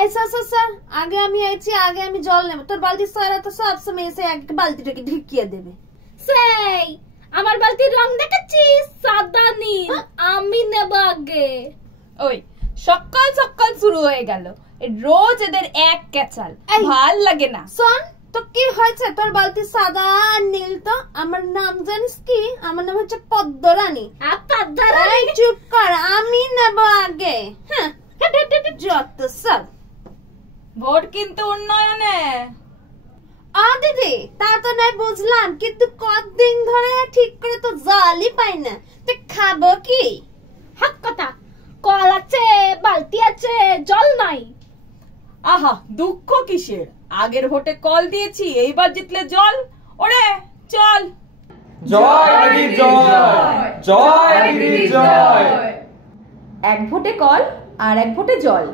ऐसा सर आगे আমি আইছি আগে আমি জল নেব তোর বালতি সারা তো সব সময় এসে এক বালতিটাকে ঢিকিয়ে দেবে সেই আমার বালতির রং দেখাচ্ছিস সাদা নীল আমি নেব আগে ওই সকাল সকাল শুরু হয়ে গেল রোজ এদের এক ক্যাচাল ভাল লাগে না শোন তো কি হয়েছে তোর বালতি সাদা আর নীল তো আমার নাম জানিস কি আমার নাম হচ্ছে পদ্মরানী পদ্মরানী চুপ কর আমি নেব আগে হ্যাঁ যত সব ভোট কিন্তু উন্নয়নে দিদি তা তো নাই বুঝলাম কিন্তু কতদিন ধরে ঠিক করে তো জলই পাই না তো খাবো কি হাত কথা কল আছে বালতি আছে জল নাই আহা দুঃখ কিসের আগের ভোটে কল দিয়েছি এইবার জিতলে জল ওরে চল জয় দিদি জয় জয় দিদি জয়। এক ভোটে কল আর এক ভোটে জল,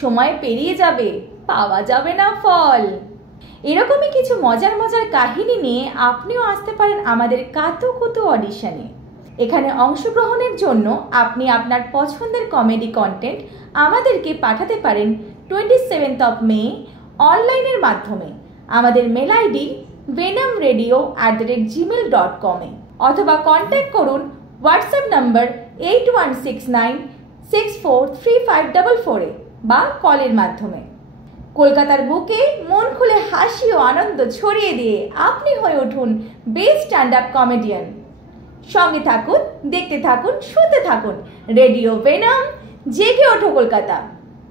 সময় পেরিয়ে যাবে পাওয়া যাবে না ফল। এরকমই কিছু মজার মজার কাহিনী নিয়ে আপনিও আসতে পারেন আমাদের কাতুকুতু অডিশনে। এখানে অংশগ্রহণের জন্য আপনি আপনার পছন্দের কমেডি কন্টেন্ট আমাদেরকে পাঠাতে পারেন 27 মে অনলাইনের মাধ্যমে আমাদের মেল আইডি venomradio@gmail.com অথবা কন্ট্যাক্ট করুন হোয়াটসঅ্যাপ নম্বর 8169643544 বা কলের মাধ্যমে। কলকাতার বুকে মন খুলে হাসি ও আনন্দ ছড়িয়ে দিয়ে আপনি হয়ে উঠুন বেস্ট স্ট্যান্ড আপ কমেডিয়ান। সঙ্গে থাকুন, দেখতে থাকুন, শুনতে থাকুন রেডিও ভেনম। জেগে ওঠো কলকাতা।